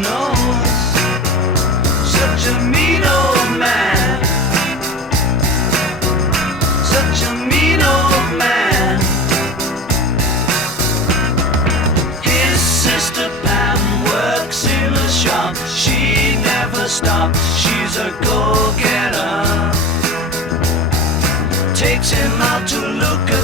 nose. Such a mean old man. Such a mean old man. His sister Pam works in a shop. She never stops. She's a go-getter. Takes him out to look